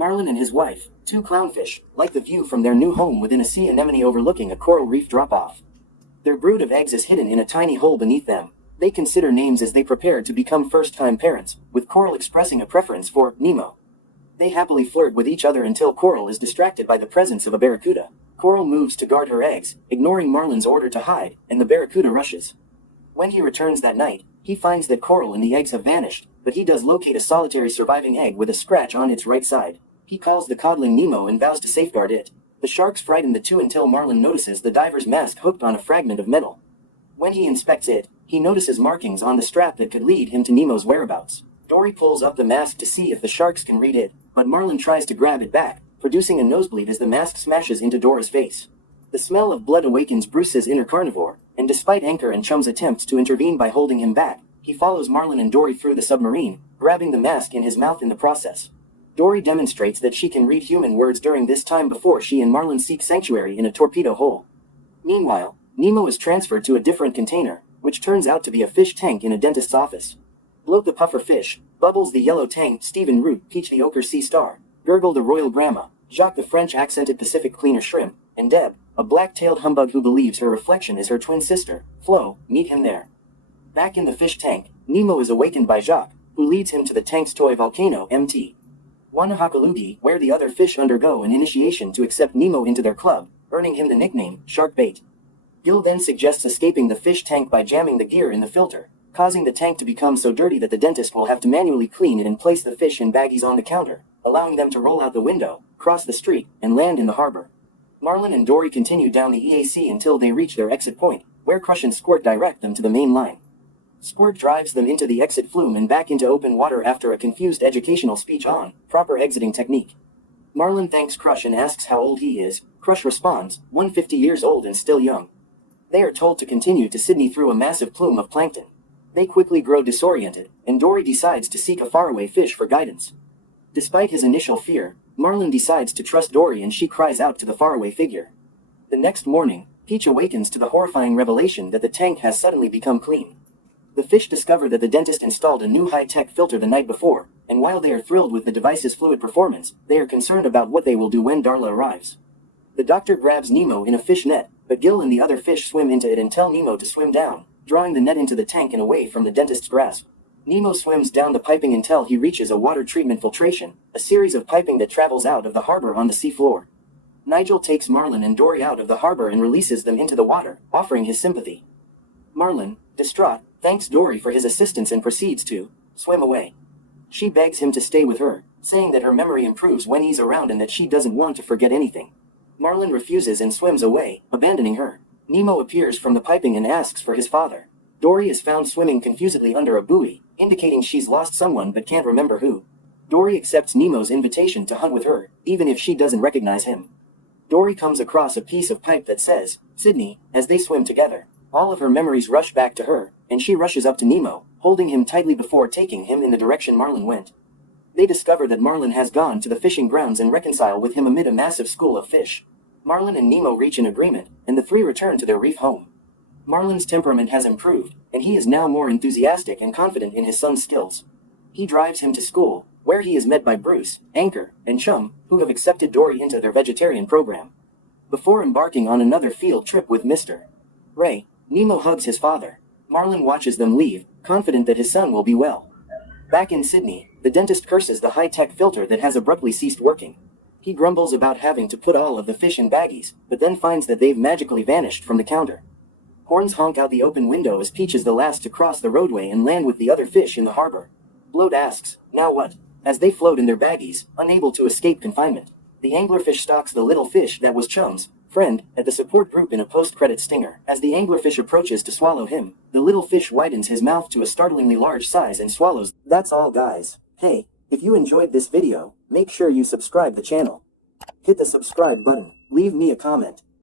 Marlin and his wife, two clownfish, like the view from their new home within a sea anemone overlooking a coral reef drop-off. Their brood of eggs is hidden in a tiny hole beneath them. They consider names as they prepare to become first-time parents, with Coral expressing a preference for Nemo. They happily flirt with each other until Coral is distracted by the presence of a barracuda. Coral moves to guard her eggs, ignoring Marlin's order to hide, and the barracuda rushes. When he returns that night, he finds that Coral and the eggs have vanished, but he does locate a solitary surviving egg with a scratch on its right side. He calls the codling Nemo and vows to safeguard it. The sharks frighten the two until Marlin notices the diver's mask hooked on a fragment of metal. When he inspects it, he notices markings on the strap that could lead him to Nemo's whereabouts. Dory pulls up the mask to see if the sharks can read it, but Marlin tries to grab it back, producing a nosebleed as the mask smashes into Dora's face. The smell of blood awakens Bruce's inner carnivore, and despite Anchor and Chum's attempts to intervene by holding him back, he follows Marlin and Dory through the submarine, grabbing the mask in his mouth in the process. Dory demonstrates that she can read human words during this time before she and Marlin seek sanctuary in a torpedo hole. Meanwhile, Nemo is transferred to a different container, which turns out to be a fish tank in a dentist's office. Bloat the puffer fish, Bubbles the yellow tang, Stephen Root, Peach the ochre sea star, Gurgle the royal grandma, Jacques the French-accented Pacific cleaner shrimp, and Deb, a black-tailed humbug who believes her reflection is her twin sister, Flo, meet him there. Back in the fish tank, Nemo is awakened by Jacques, who leads him to the tank's toy volcano, MT. Wanahakalugi, where the other fish undergo an initiation to accept Nemo into their club, earning him the nickname, Sharkbait. Gil then suggests escaping the fish tank by jamming the gear in the filter, causing the tank to become so dirty that the dentist will have to manually clean it and place the fish in baggies on the counter, allowing them to roll out the window, cross the street, and land in the harbor. Marlin and Dory continue down the EAC until they reach their exit point, where Crush and Squirt direct them to the main line. Squirt drives them into the exit flume and back into open water after a confused educational speech on proper exiting technique. Marlin thanks Crush and asks how old he is. Crush responds, 150 years old and still young. They are told to continue to Sydney through a massive plume of plankton. They quickly grow disoriented, and Dory decides to seek a faraway fish for guidance. Despite his initial fear, Marlin decides to trust Dory and she cries out to the faraway figure. The next morning, Peach awakens to the horrifying revelation that the tank has suddenly become clean. The fish discover that the dentist installed a new high-tech filter the night before, and while they are thrilled with the device's fluid performance, they are concerned about what they will do when Darla arrives. The doctor grabs Nemo in a fish net, but Gil and the other fish swim into it and tell Nemo to swim down, drawing the net into the tank and away from the dentist's grasp. Nemo swims down the piping until he reaches a water treatment filtration, a series of piping that travels out of the harbor on the seafloor. Nigel takes Marlin and Dory out of the harbor and releases them into the water, offering his sympathy. Marlin, distraught, thanks Dory for his assistance and proceeds to swim away. She begs him to stay with her, saying that her memory improves when he's around and that she doesn't want to forget anything. Marlin refuses and swims away, abandoning her. Nemo appears from the piping and asks for his father. Dory is found swimming confusedly under a buoy, indicating she's lost someone but can't remember who. Dory accepts Nemo's invitation to hunt with her, even if she doesn't recognize him. Dory comes across a piece of pipe that says, Sydney, as they swim together. All of her memories rush back to her, and she rushes up to Nemo, holding him tightly before taking him in the direction Marlin went. They discover that Marlin has gone to the fishing grounds and reconcile with him amid a massive school of fish. Marlin and Nemo reach an agreement, and the three return to their reef home. Marlin's temperament has improved, and he is now more enthusiastic and confident in his son's skills. He drives him to school, where he is met by Bruce, Anchor, and Chum, who have accepted Dory into their vegetarian program. Before embarking on another field trip with Mr. Ray, Nemo hugs his father. Marlin watches them leave, confident that his son will be well. Back in Sydney, the dentist curses the high-tech filter that has abruptly ceased working. He grumbles about having to put all of the fish in baggies, but then finds that they've magically vanished from the counter. Horns honk out the open window as Peach is the last to cross the roadway and land with the other fish in the harbor. Bloat asks, now what? As they float in their baggies, unable to escape confinement. The anglerfish stalks the little fish that was Chum's friend at the support group in a post-credit stinger. As the anglerfish approaches to swallow him, the little fish widens his mouth to a startlingly large size and swallows. That's all, guys. Hey, if you enjoyed this video, make sure you subscribe the channel. Hit the subscribe button, leave me a comment,